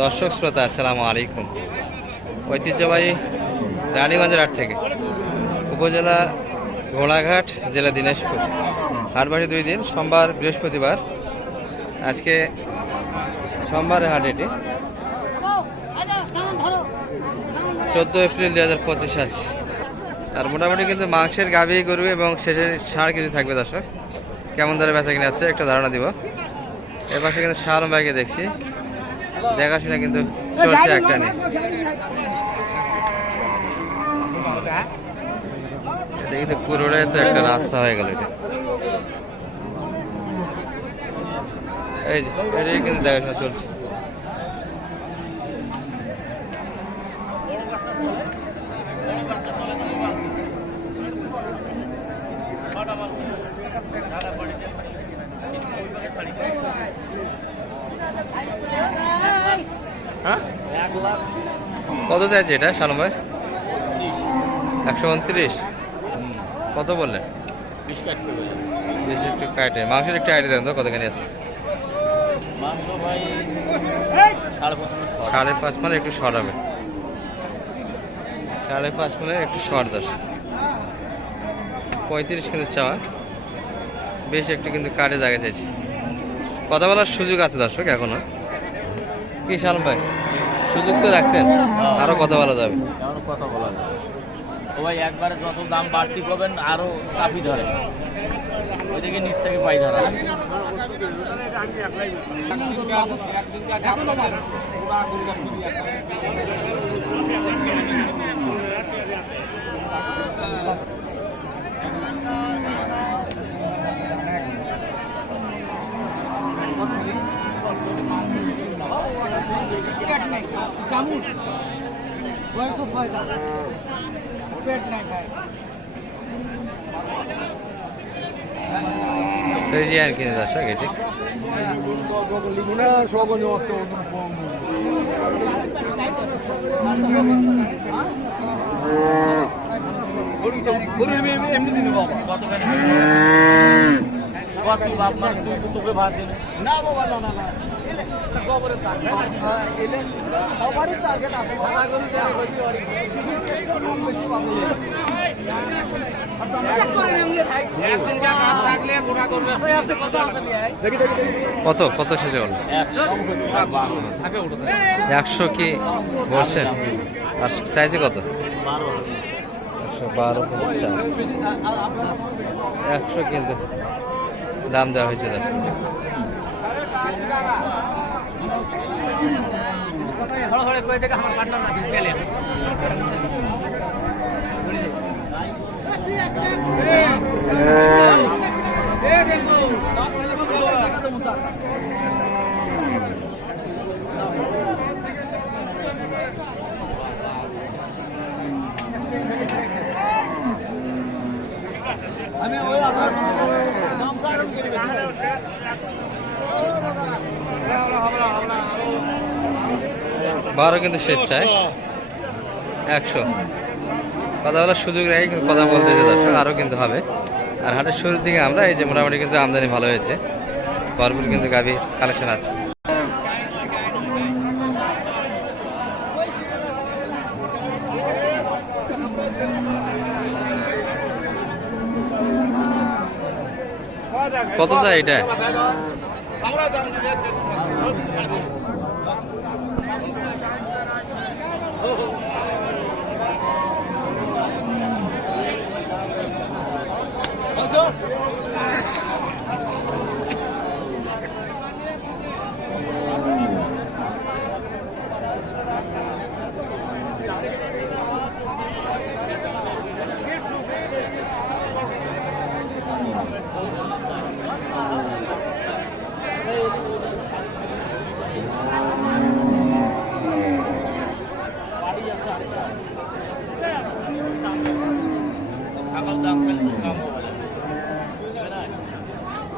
দর্শক শ্রোতা আসসালামু আলাইকুম। ঐতিহ্যবাহী রানীগঞ্জের হাট থেকে উপজেলা ঘোড়াঘাট, জেলা দিনাজপুর। হাটবাড়ি 2 দিন, সোমবার বৃহস্পতিবার। আজকে সোমবারের হাট এটি 14 এপ্রিল 2025 আছে। আর মোটামুটি কিন্তু মাংসের গাভী গরু এবং শেষের ষাঁড় কিছু থাকবে। দর্শক কেমন ধরে বেচা কিনে যাচ্ছে একটা ধারণা দিব। এর পাশে কিন্তু শালম ভাইকে দেখছি, দেখাশোনা কিন্তু চলছে একটা নিয়ে। এটা কিন্তু পুরোটাই তো একটা রাস্তা হয়ে গেল এটা। এই যে এটাই কিন্তু দেখাশোনা চলছে। কত চাইছে এটা শালম ভাই? 129। কত বললেন? 20 একটু কাটে। মাংসের একটু আইডিয়া দেন তো কতখানি আছে? 5.5 মানে একটু শর্ট হবে। 5.5 মানে একটু শর্ট। 35 কিন্তু চাওয়া, বেশ একটু কিন্তু কাটে জায়গা চাইছি। কথা বলার সুযোগ আছে দর্শক এখনো। কি শালম ভাই সুযোগ তো রাখছেন, আরো কথা বলা যাবে? কথা বলা যাবে সবাই একবারে যত দাম বাড়তি করবেন আরো চাপি ধরে, ওইদিকে নিচ থেকে পাই ধরা। ফ্রিজিয়ান কিনে দর্শক এটি। কত কত শেষে হল? 100 কি বলছেন? আর সাইজে কত? 112। 100 কিন্তু দাম দেওয়া হয়েছে। বারো কিন্তু শেষ চাই। 100 কথা বলার সুযোগ রাখি, কিন্তু কথা বলতে দর্শক আরও কিন্তু হবে। আর হাটের শুরুর দিকে আমরা এই যে মোটামুটি কিন্তু আমদানি ভালো হয়েছে, ভরপুর কিন্তু গাভী কালেকশন আছে। কত চাই এটা?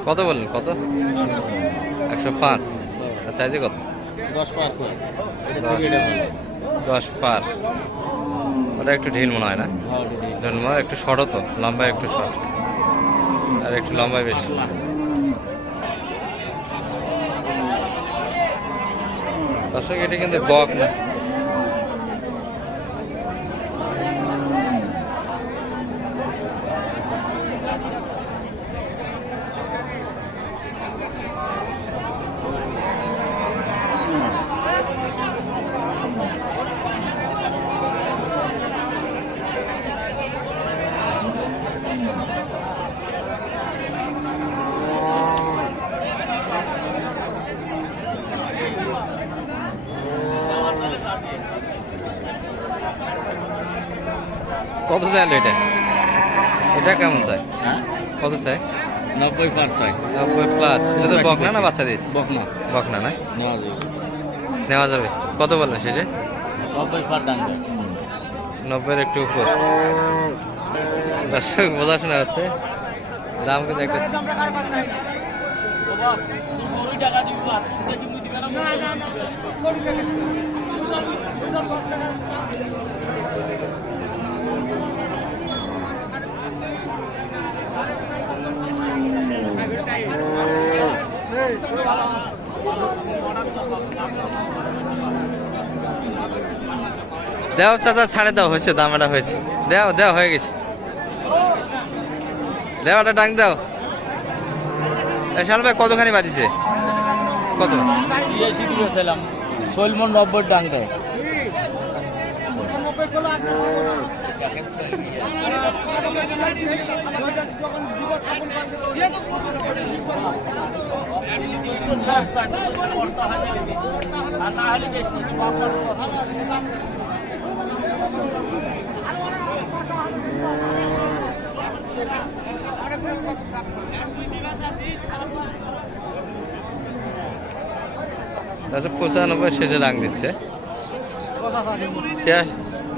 কত বললেন? কত? 105। আচ্ছা এই যে কত? 10 পার করে। 10 পার। ওটা একটু ঢিল মনে হয় না? ঢিল একটু শর্টও তো, লম্বা একটু শর্ট আর একটু লম্বায় বেশি। দর্শক এটা কিন্তু বক না, কত চাইলো এটা? এটা কেমন চাই? হ্যাঁ কত চাই? 90 চাই। 90 প্লাস। এটা তো বক না, না বাচ্চা দিয়েছে? বকনা বক না, না নেওয়া যাবে। নেওয়া যাবে। কত বললেন শেষে? 90 ডাঙ্গা। 90-এর একটু উপর। দর্শক বোঝা শোনা হচ্ছে, দাম কিন্তু একটা দেও চাচা, ছাড়ে দাও, হয়েছে দামটা হয়েছে, দেও দেও, হয়ে গেছে, দেওয়াটা ডাং দাও। শাল ভাই কতখানি বাঁধিছে? কত? 86 দিয়েছিলাম, 90 ডাঙ্গা। আচ্ছা 95 শেষে ডাং দিচ্ছে,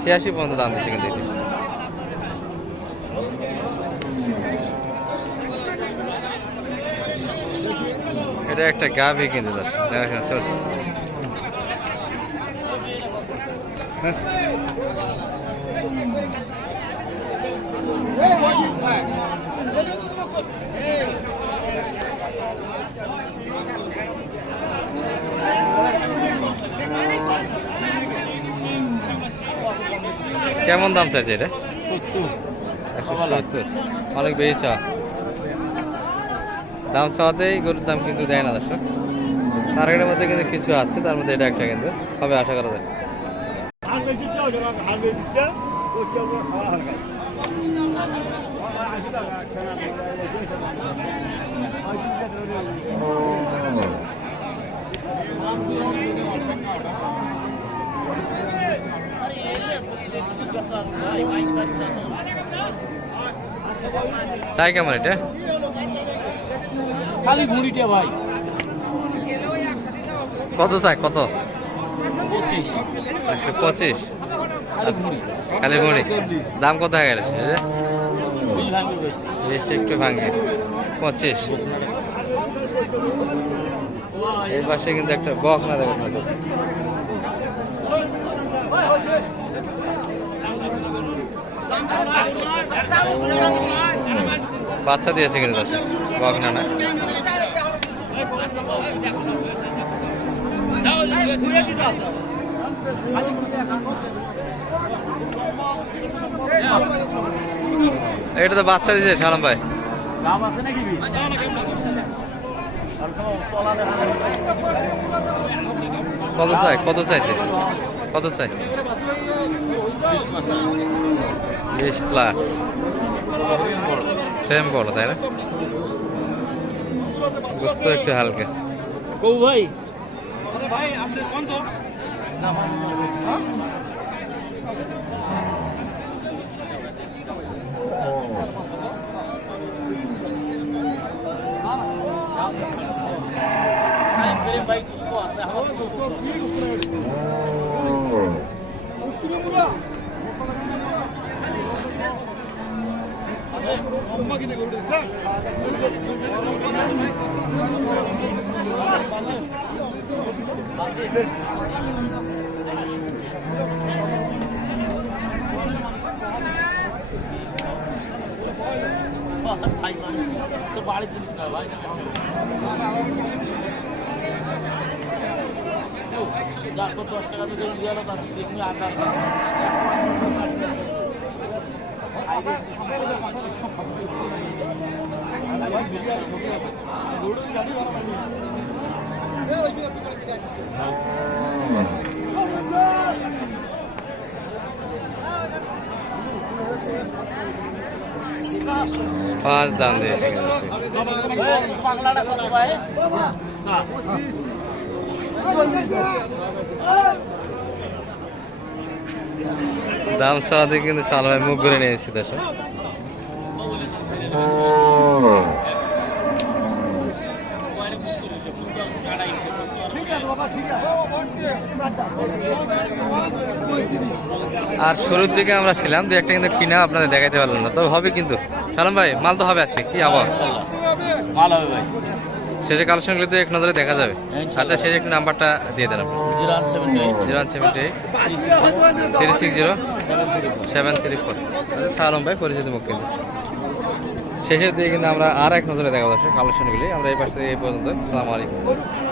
86 পর্যন্ত দাম দিচ্ছে কিন্তু এটি। এটা একটা গাভি কিন্তু দেখাশোনা চলছে। কেমন দাম চাইছে এটা? 170। অনেক বেশি চা দাম, চাওয়াতেই গরুর দাম কিন্তু দেয় না দর্শক। টার্গেটের মধ্যে কিন্তু কিছু আছে, তার মধ্যে এটা একটা কিন্তু হবে আশা করা যায়। চাই কেমন এটা? খালি ঘুড়িটা ভাই। কত চাই? কত? 25। 125। খালি ঘুড়ি। খালি ভরি দাম কত হয়ে গেল? বিল ভাঙি গেছে। বেশি একটু ভাঙে 25। এই পাশে কিন্তু একটা বক না, দেখুন না, বাচ্চা দিয়েছে কিন্তু বক না, না এটা তো বাচ্চা দিয়েছে সালাম ভাই। দাম আছে নাকি? কত চাই? কত চাইছে? কত চাই? 20 প্লাস। সেম বড় তাই না? বুঝতে একটু হালকা। কৌ ভাই তোর বাড়ি জিনিস না ভাই। যা তো 10 টাকা থেকে দিয়ে গেল তার দেখুন আকার পাঁচ দাম দিয়েছে কিন্তু। পাগলাটা কত ভাই চা দাম চাওয়া দিয়ে কিন্তু শাল ভাই মুখ ঘুরে নিয়েছি দর্শক। আর শুরুর দিকে আমরা ছিলাম, দু একটা কিন্তু কিনা আপনাদের দেখাইতে পারলাম না, তবে হবে কিন্তু। সালাম ভাই, মাল তো হবে আজকে, কি আবার মাল হবে ভাই শেষে কালেকশনগুলো তো এক নজরে দেখা যাবে। আচ্ছা, শেষে একটু নাম্বারটা দিয়ে দেন আপনি। 0178 0178 360 734। সালাম ভাই, পরিচিত মুখ কিন্তু। শেষের দিকে কিন্তু আমরা আর এক নজরে দেখা যাচ্ছে কালেকশনগুলি। আমরা এই পাশে এই পর্যন্ত। আসসালামু আলাইকুম।